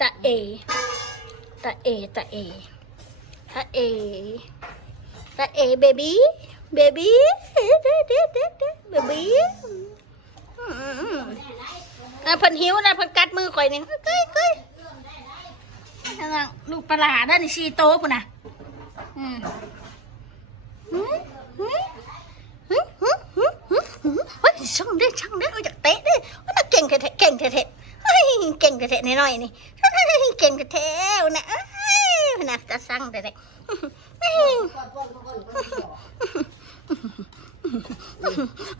ตะเอตะเอตะเอตะเอตะเอเบบี้เบบี้เด็ดเด็ดเด็ดเด็ดเบบี้อะเพิ่นหิวนะเพิ่นกัดมือข่อยนี่เก้ยเก้ยนั่นน่ะลูกปลาหลาด้านนี่ชีโตปุ่นน่ะอืมหืมหืมหืมหืมหืมหืมหืมเฮ้ยช่างเด้ช่างเด้เอาจากเตะเด้ว่าน่ะเก่งแท้ๆเก่งแท้ๆเฮ้ยเก่งแท้ๆน้อยๆนี่ เฮ้ยเก่งแท้ๆนะเอ้ยน่าจะสั่งแท้ๆเฮ้ย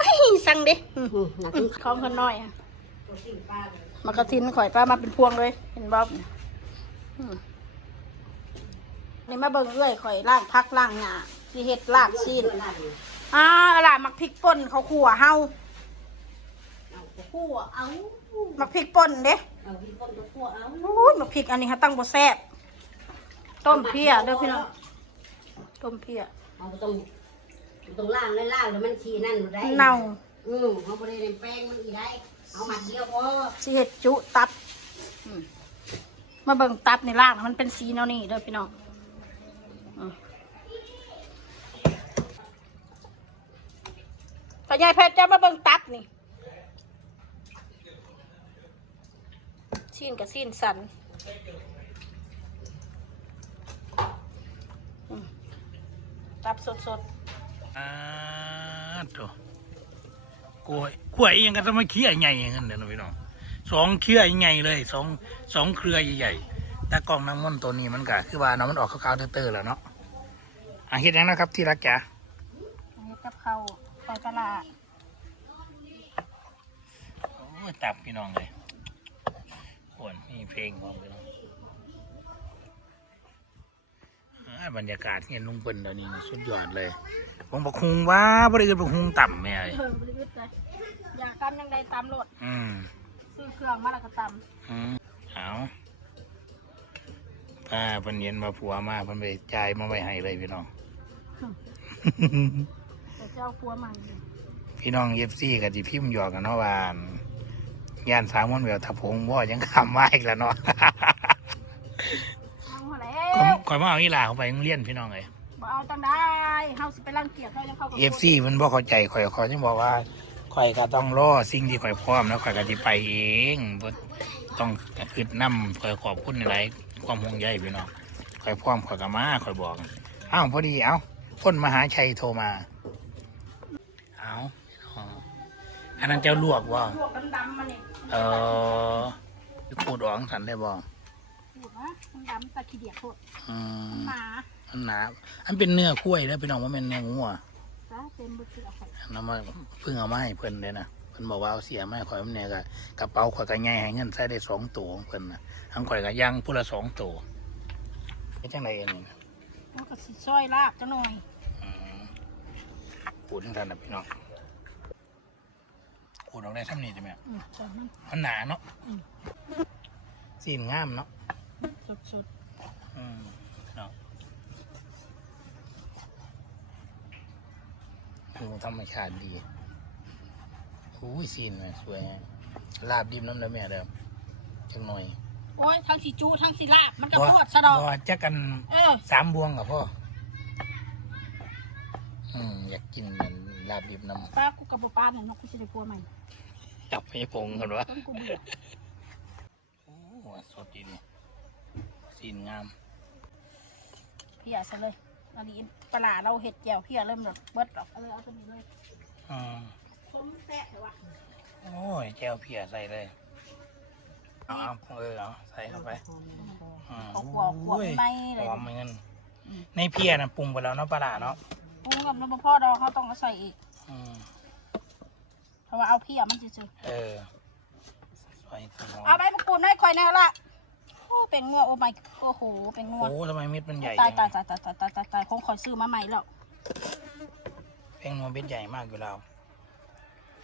เฮ้ยสั่งเด้ของคนน้อยอะมากระทินข่อยป้ามาเป็นพวงเลย เห็นบ๊อบเนี่ยอืมนี่มาเบิ่งเอื้อยข่อยล่างพักล่างหน้าสิเฮ็ดลาบซีนอ่าเอาล่ะมักพริกป่นเขาขัวเฮาคั่วเอามักพริกป่นเด้ เอาพี่คนก็คั่วเอาโอ้ยมักพริกอันนี้ฮะตั้งบ่แซ่บต้มเพียเด้อพี่น้องต้มเพียเอาบ่ต้องบ่ต้องล่างเลยล่างแล้วมันชีนั่นบ่ได้เน่าอืมเอาบ่ได้เล่นแป้งมันอีได้เอาหมัดเดียวพอสิเฮ็ดจุตับอืมมาเบิ่งตับในล่างมันเป็นสีแนวนี้เด้อพี่น้องอืมแต่ยายเพชรจะมาเบิ่งตับนี่ ซีนกับซีนสันอืมตับสดอ่าโถกล้วยกล้วยยังก็ต้องมาเคี้ยใหญ่อย่างนั้นเดี๋ยวนะพี่น้องสองเคี้ยใหญ่เลยสองสองเครือใหญ่ๆแต่กล่องน้ำมันต์ตัวนี้มันก็คือว่าน้ำมันออกขาวๆเตอร์ๆแล้วเนาะอะเฮ็ดยังนะครับที่รักจ๋าๆอันนี้กับเขาวปลาตลาดโอ้ยตับพี่น้องเลย โอนมีเพลงของพี่น้องอ่าบรรยากาศเงี้ยลุงเปิ้ลตอนนี้สุดยอดเลยผมบอกคุงว่าบริเวณบอกคุงต่ำแม่เลยเออบริวิตเลยอยากตำยังได้ตำโหลดอืมซื้อเครื่องมาแล้วก็ตอืมเอาป้าเพิ่นเย็นมาผัวมาเพิ่นไปจ่ายมาไว้ให้เลยพี่น้องำแต่เจ้าปัวมันพี่น้องเอฟซีกับที่พิมพ์หยอกกันเนาะว่า ย่านสามวันเวลทับพงว่ายังคำมาอีกแล้วเนาะเอาหัวแล้ก็วข่อยมาเอาอีหลาเขาไปโรงเรียนพี่น้องเลยบ่เอาจังได้เฮาสิไปรังเกียจเขายังเข้ากับเอฟซีมันบ่เข้าใจข่อยข่อยยังบอกว่าข่อยก็ต้องรอสิ่งที่ข่อยพร้อมแล้วข่อยก็จะไปเองบ่ต้องคืดน้ำข่อยขอบคุณในหลายความห่วงใยพี่น้องข่อยพร้อมข่อยก็มาข่อยบอกอ้าวพอดีเอ้าคนมหาชัยโทรมาเอาอ๋ออันนั้นเจ้าลวกว่าพวกดำๆมาเนี่ย เออขูดออกสันได้บ่ถูกนะดำๆตะขี้เดียกโคตรอืมหมาอันหนาอันเป็นเนื้อกล้วยแล้วพี่น้องว่าเป็นเนื้องัวจ้าเต็มบุษเอาไปอันนั้นมาเพิ่งเอามาให้เพิ่นเลยนะเพิ่นบอกว่าเอาเสียมาให้ข่อยมันเนี่ยก็กระเป๋าข่อยก็ใหญ่ให้เงินใส่ได้สองตัวของเพิ่นนะทั้งข่อยก็ย่างผู้ละสองตัวเป็นจังไรอันนี้แล้วก็สิซอยลาบจังหน่อยอืมขูดทั้งทันนะพี่น้องขู ดออกได้เท่านี้ใช่ไหมอืมใส่น้มันหนาเนาะสีนงามเนาะำสดอืมเนาะดูธรรมชาติดีอุ้ยซีนนะสวยฮะลาบดิบน้ำเด้อแม่เด้อจังหน่อยๆโอ้ยทั้งสิจูทั้งสิลาบ มันก็โคตรสะดอกบ่จักกันเออสามบวงกับพ่ออืมอยากกินมันลาบดิบน้ป้ากูกับป้าเนี่ยนกกูสิได้ปัวใหม่ำจับให้พงกันวะต้นกูเบื่อโอ้สดดีนี่ซีนงามเพียซะเลยอันนี้ปลาร้าเราเห็ดแจ่วเพียเริ่มแบบเบิดหรอกเอาเลยเอาตัวนี้เลยอืมส้มแซ่บเลยวะโอ้ยแก้วเพียใส่เลยเอาเอาเออเอาใส่เข้าไปอืมเอาขวบขวบโอ้ยไม่เลยหอมเหมือนกันในเพียนะปรุงไปแล้วเนาะปลาร้าเนาะปรุงกับน้ำพ่อดอกเขาต้องเอาใส่อีกอืม เพราะว่าเอาเพียมันซื่อเออใส่หอมๆเอาใบมะกรูดให้คอยแน่ละโอ้เป็นงัวโอ้ไม่โอ้โหเป็นงัวโอ้ทำไมเม็ดมันใหญ่ตายจัตางยตายตายตายตายตายตายคงคอยซื้อมาใหม่แล้วเพลงนัวเม็ดใหญ่มากอยู่แล้ว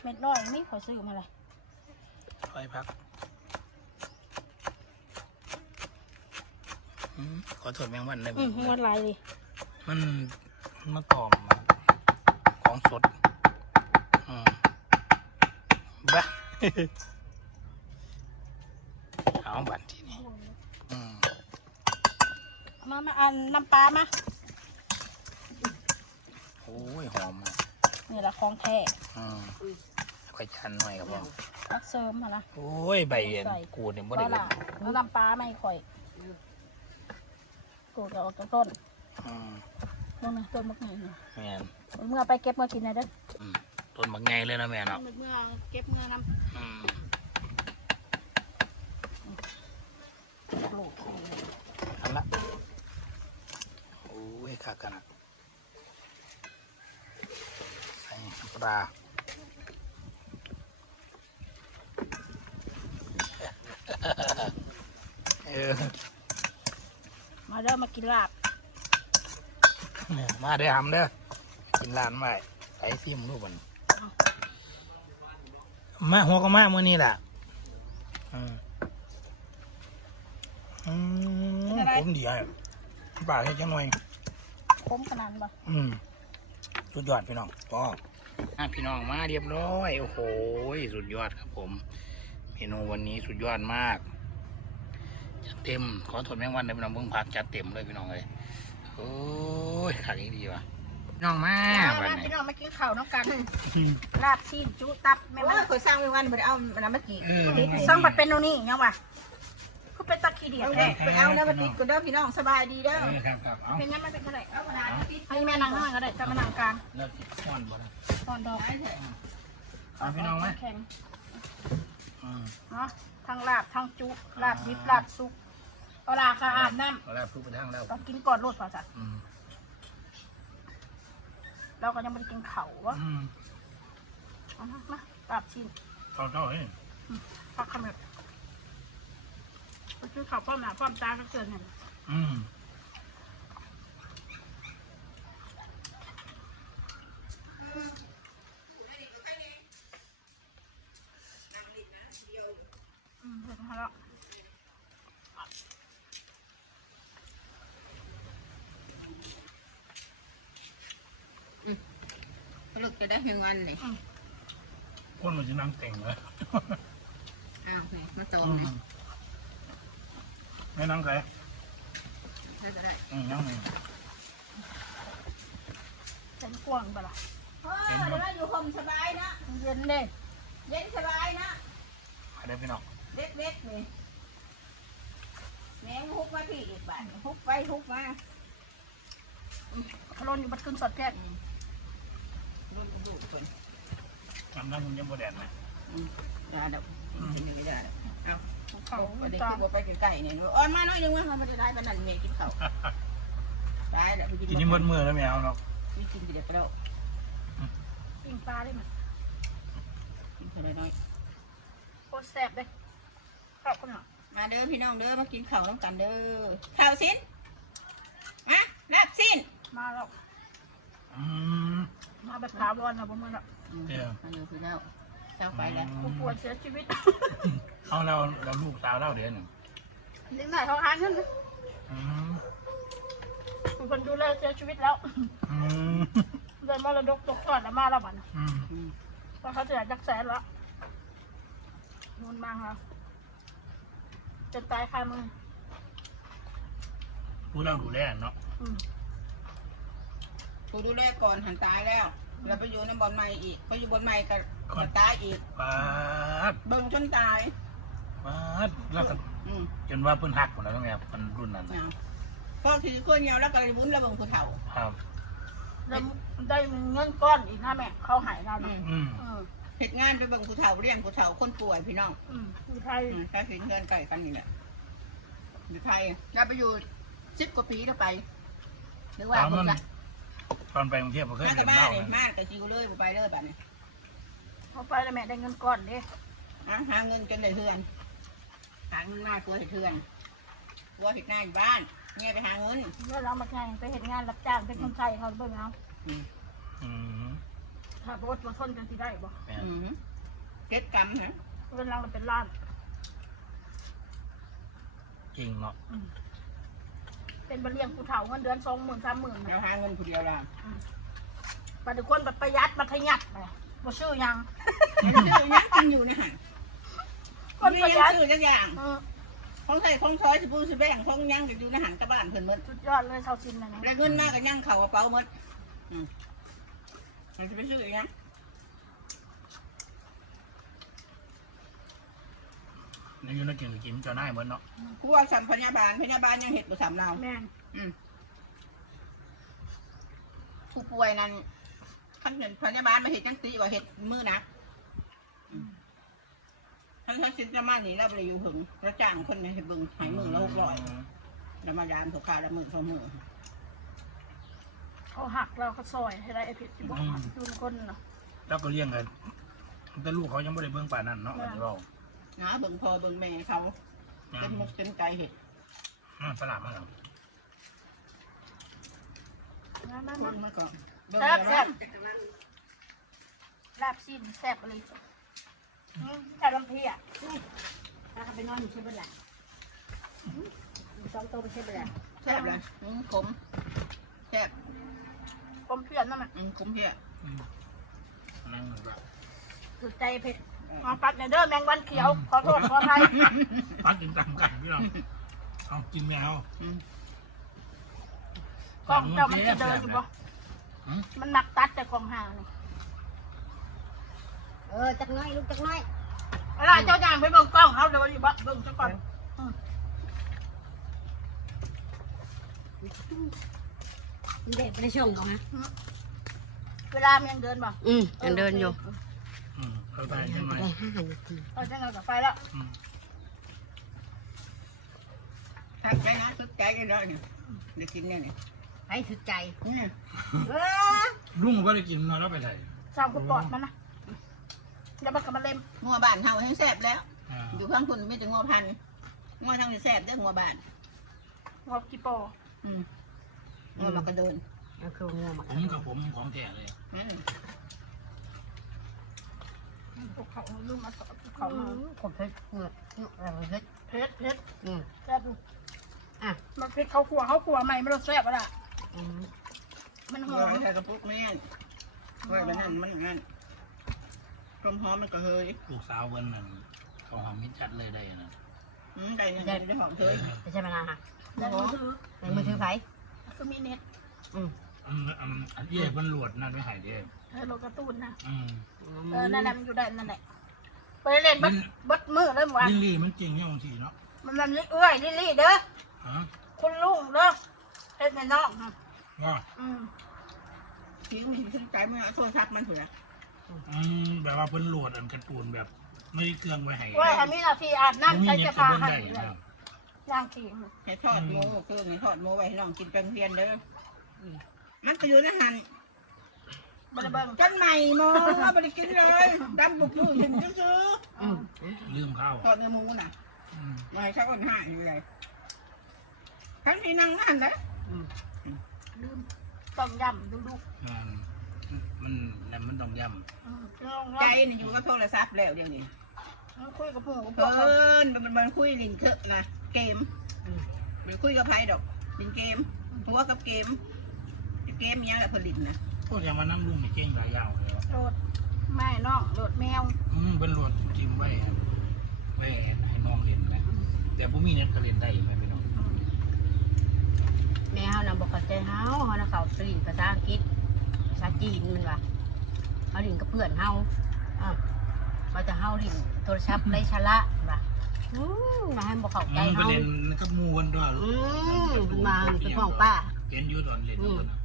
เม็ดน้อยไม่คอยซื้อมาเลยค่อยพักอืมขอโทษแมงวันได้ไหมอืมมันลายดิมันมะกอมอะของสดอืมบ้า เอาบัตรที่นี่อืมเอามามาอันน้ำปลามาโอ้ยหอมอะนี่แหละของแท้อืมค่อยชันหน่อยครับพ่อรักเสริมมาละโอ้ยใบเย็นกูเนี่ยบ่บ่ได้เลล่ะยแล้วน้ำปลาไม่ค่อยกูจะเอาต้นต้นอืมต้นนะต้นมะกรูดนี่แม่นเมื่อไปเก็บมากินนะเด้ออืม ต้นบักไงเลยนะแม่เนาะเมื่อเก็บเมื่อน้อืมำลูกเอาละโอ้ยขากันอะใส่น้ำปลาเออมาเด้อมากินลาบมาเด้อหำเด้อกินร้านไว้ไปซิมรูปมัน มาหัวก็มาเมื่อนี้แหละอืมอืมผมดีอะปลาให้จังหน่อยคมขนาดนั้นบ่อืมสุดยอดพี่น้องก็อะพี่น้องมาเรียบร้อย โอ้โหสุดยอดครับผมเมนูวันนี้สุดยอดมาก จัดเต็ม ขอโทษแมงวันในพี่น้องเพิ่งพักจัดเต็มเลยพี่น้องเลยโอ้ยขักอีดีว่ะพี่ น้องมาวันนี้พี่น้องมากินข้าวน้องกันลาบซีนจุตับแม่ไม่มาว่าเคยสร้างไว้วันบ่ได้เอามันมากี่เออสั่งบัดเป็นโนนี่ยังวะก็เป็นตะขี้เดียดแท้ไปเอานะมาติดกูเด้อพี่น้องสบายดีเด้อเออครับครับเอาเป็นยังไงเป็นอะไรเอาขนาดนี้ให้แม่นั่งนั่งก็ได้จะมานั่งกลางเลิกก้อนบ่ได้ตอนดอกเอาพี่น้องไหมแข็งอืมเนาะทั้งลาบทั้งจุลาบดิบลาบซุกเอาลาค่ะอาบน้เอาแล้วพูดไปทางแล้วำต้องกินก่อนโลดพอจ้ะอืม เราก็ยังไม่ได้กินเขาวะอืมเอามามาลาบชิ้นเข้าเจ้าเฮ้ยพักขมิ้นคือเขาป้อมหนาป้อมตาก็เกินเห็นอืมอืมเห็นเขาแล้วลูกจะได้เพียงวันเลยคนมันจะนั่งเต็งเลยอ้าวนี่มาโจมอืนี่มไม่นั่งใส่ได้จะได้อืมยังไงเป็นกวางไปละเออเดี๋ยวอยู่ห่มสบายนะเย็นเลยเย็นสบายนะเอาได้พี่น้องเล็กเล็กๆนี่แมงฮุกมาพี่อีกบ้านฮุกไปฮุกมาขลนอยู่บัดขึ้นสดแก่ดูดูคนจำได้มันยังบ่แดดไหมยาดับไม่ได้เอาเขาวันนี้จอคือไปกินไก่เนี่ยอ่อนมาหน่อยนึงว่ามันไม่ได้ได้ปานนั้นเมย์กินข้าวได้แล้วกินนี่มืดมือแล้วไม่เอาหรอกกินกินเดี๋ยวก็แล้วปิ้งปลาได้ไหมกินเท่าน้อยโคตรแซ่บเลยขอบคุณหน่อยมาเด้อพี่น้องเด้อมากินข้าวน้ำกันเด้อข้าวสิ้นมาลาบสิ้นมาแล้วอืม มาแบบถาวรนะผมมาแล้วมาเด้อพี่น้องเช้าไปแล้วผู้ป่วยเสียชีวิตเอาเราเราลูกสาวเล่าเดือนหนึ่งเด็กหน่อยเขาหาเงินนะอืมคุณคนดูแลเสียชีวิตแล้วอืมเดินมรดกตกทอดแล้วมาแล้วบัดนะอืมเพราะเขาจะอยากจักแสนแล้วนุนมาครับจนตายคามือผู้เราดูแลเนาะอืมกูดูแลก่อนหันตายแล้ว เราไปอยู่ในบอลใหม่อีกไปอยู่บอลใหม่ก็ก็ตายอีก ปาดเบิ่งจนตาย ปาดแล้วก็อืมจนว่าเพิ่นหักหมดแล้วแม่มันรุ่นนั้นนะพอถือคนเดียวแล้วก็เลยบุญแล้วเบิ่งผู้เฒ่าครับแล้วได้เงินก้อนอีกนะแม่ เขาใหายเราอืนะมอืมอืมเฮ็ดงานไปเบิ่งผู้เฒ่าเลี้ยงผู้เฒ่าคนป่วยพี่น้องอืมอยู่ไทยอืมถ้าเห็นเงินใกล้กันนี่แหละอยู่ไทยเราไปอยู่สิบกว่าปีแล้วไปหรือว่าตามบุนั้ญนละ ตอนไปกรุงเทพผมเคยมาเรีแต่ยนบ้าเล่านเลยนะมาแต่ชิวเลยบ่ไปเลยบัดนี้เขาไปแล้วแม่ได้เงินก้อนเด้อะหาเงินจนได้เทือนหาเงินมากกลัวเห็ดเทือนกลัวเห็ดหน้าอยู่บ้านเนี่ยไปหาเงินเมื่อเรามาไงไปเห็นงานรับจ้างเป็นคนไทยเขาเบิ่งเอาอืมถ้ารถมาทนกันที่ได้บ่แม่อืมเก็ดกรรมฮะเงินเรามันเป็นล้านจริงเนาะ เป็นบรรเลียงผู้เฒ่าเงินเดือนสองหมื่นสามหมื่นเราหาเงินผู้เดียวละบัดทุกคนบัดประหยัดบัดทะยัดไปบ่ชื่อหยังมันซื้อยังกินอยู่นะฮะคนมีประหยัยังดซื้อจักอย่างเออของไทยของซอยสิปูสิแบ่งของหยังก็อยู่ในหันกระบ้านเพิ่นหมดสุดยอดเลยเซาซินนะเนี่ยแล้วเงินมากก็ยังเข่ากระเป๋าหมดอืมมันจะไปซื้ออีกยัง นอยูนักกินกินเจะได้เหมือนเนาะกูว่าสัมพยาบาลพยาบาลยังเห็ดบ่สามเราแม่นอืมผู้ป่วยนั้นขั้นเห็นพยาบาลมาเห็ดจังตีว่าเห็ดมือนะอืมท่านท่านสินจะมาหนีเราไปอยู่หึงแล้วจ้างคนมาเห็ดเบึงหายมือละหกร้อยแล้วมายามถูกขาละหมื่นสองหมื่นเขาหักเราเขาซอยให้ได้ไอ้ผิดที่บอกดูคนเนาะแล้วก็เลี้ยงกันแต่ลูกเขายังไม่ได้เบิ่งป่านนั้นเนาะเดี๋ยวเรา นะเบิ่งพอเบิ่งแม่เขาเป็นมุกเป็นไก่เห็ดอืมฝรั่งมันเหรอมามาเบิ่มางมาก่อนเบิ่งแซ่บแล้แซ่วบลาบซินแซ่บอะไรอืมแซ่บลำพีอะถ้าเขาไปนอนอยู่ใช่ไหมล่ะสองตัวไปใช่ไหมล่ะแซ่บเลยอืมขมแซ่บผมเพียนนั่นน่ะอืมขมเพี้ยอืมนั่งแบบสุดใจเผ็ด มาปัดในเด้อแมงวันเขียว ขอโทษขออภัยพักกินตามกันพี่น้องเอากินแมวอืมกล่องเจ้ามันจะเดินอยู่ปะอืมมันหนักตัดแต่กล่องห่างนี่เออจักน้อยลูกจักน้อยเวลาเจ้าย่างไปเบิ่งกล้องเขาเดินอยู่บ่เบิ่งซะก่อนเด็กไปในช่วงก่อนนะเวลามันยังเดินบ่อืมยังเดินอยู่ อืมเข้าใจใช่ไหมได้ห้านาทีเอาจังไงกับไฟแล้วอืมทักใจนะทึกใจกันเลยเนี่ยเดี๋ยวกินเนี่ยเนี่ยไปสุดใจอืมเออลุงก็ได้กินมาแล้วไปไหนสามกระปอดมันนะแล้วมันก็มาเล็มงัวบ้านเฮาให้แซ่บแล้วอ่าอยู่ข้างคุณไม่แต่งัวพันธุ์งัวทางนี้แซ่บเด้องัวบ้านงอบกี่ปออืมงัวมากระเดินเอาคืองูมาผมกับผมของแท้เลยอืม ภูเขาลูกมาสอภูเขามาผมเพชรเงือกอะไรเพชรเผ็ดเผ็ดอืมแซ่บดูอะมันเผ็ดเขาขัวเขาขัวใหม่ไม่ต้แซ่บอะอืมมันหอมไม่ใช่กระปุกแม่นไว้แบบนั้นมันอย่างนั้นกลมหอมมันก็เฮยลูกสาวเบิ้นนั่นเขาหอมมิดจัดเลยได้นะอืมไก่เนี่ได้หอมเฮยไม่ใช่มานานค่ะแล้มันคือในมือถือไผคือมีเน็ตอืม อืมอันอันเย่มันหลวดนั่นไม่หายเด้เออโลการ์ตูนนะอืมเออนั่นแหละมันอยู่ได้นั่นแหละไปเล่นบัดบัดมือเลยหมวลิลลี่มันจริงเนี่ยบางทีเนาะมันมันเอื้อยลี่ลี่เด้อฮะคุณลุงเด้อเฮ็ดในน้องค่ะว่าอืมทิ้งมันทิ้งใจมันเอาโทรศัพท์มันเถอะอืมแบบว่าเพิ่นโหลดอันการ์ตูนแบบไม่ได้เครื่องไว้ให้ว่าอันนี้นาทีอาบน้ำมีใช้เน็ตจะก็พาเบิ่งให้ได้เลยนะย่างทีมให้ทอดหมูคือให้ทอดหมูไว้ให้น้องกินเป็นเพียนเด้ออื มมันก็อยู่ในหันบริเบิงกันใหม่มองว่าบริกินเลยดำบุกมือเห็นซื้ออืมลืมข้าวๆทอดเนื้อหมูน่ะอืมมาให้ชักอ่อนห้าอยู่เลยทั้งที่นั่งนั่นนะอืมลืมต้มยำดูดูงานมันนั่นมันต้องย่อืมลองใจนี่อยู่กับโทรศัพท์แล้วเดี๋ยวนี้คุยกับผู้กับพเอวกเขาอมันมันคุยลินเคอะนะเกมมันคุยกับไพ่ดอกลินเกมทัวกับเกมเกมยังกับผลิตนะำพวกอย่างมานั่งลุงนี่เก่งหลายอย่างเลยโหลดไม่น้องโหลดแมวอืมเป็นโหลดจิ้มไว้ไว้ให้น้องเล่นนะแต่ผมมีเน็ตก็เล่นได้ไหมพี่น้องแม่เฮานำบอกเข้าใจเฮาเฮานะเขาสลินภาษาอังกฤษภาษาจีนมันว่ะเฮาลินกับเพื่อนเฮาอะว่าจะเฮาลินโทรศัพท์ไร้ชะละว่ะอืมมาให้บอกเข้าใจอืมไปเฮาเล่นกับหมูกันด้วยอืมมาเป็นของป้า เห็นอยูตอนเล่นอยู่นะ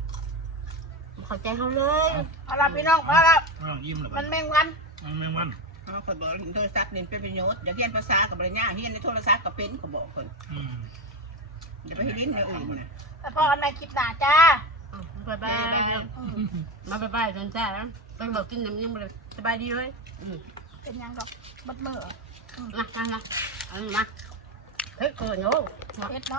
เข้าใจเขาเลยเอาละพี่น้องเอาละน้องยิ้มเลยมันแมงวันมันแมงวันเขาคนบอกโทรศัพท์นี่เป็นประโยชน์อย่าเรียนภาษากับบริญญาเรียนในโทรศัพท์ก็เป็นเขาบอกคนอืมอย่าไปให้ลิ้นในอื่นนะแต่พอกันในคลิปหน้าจ้าบายบายมาบายบายจนจ้าไปบอกกินน้ำยังเลยสบายดีเลยอืมเป็นยังดอกบัดมือมามามาเอามาเฮ้ยเกินโอ้เฮ็ดเนาะ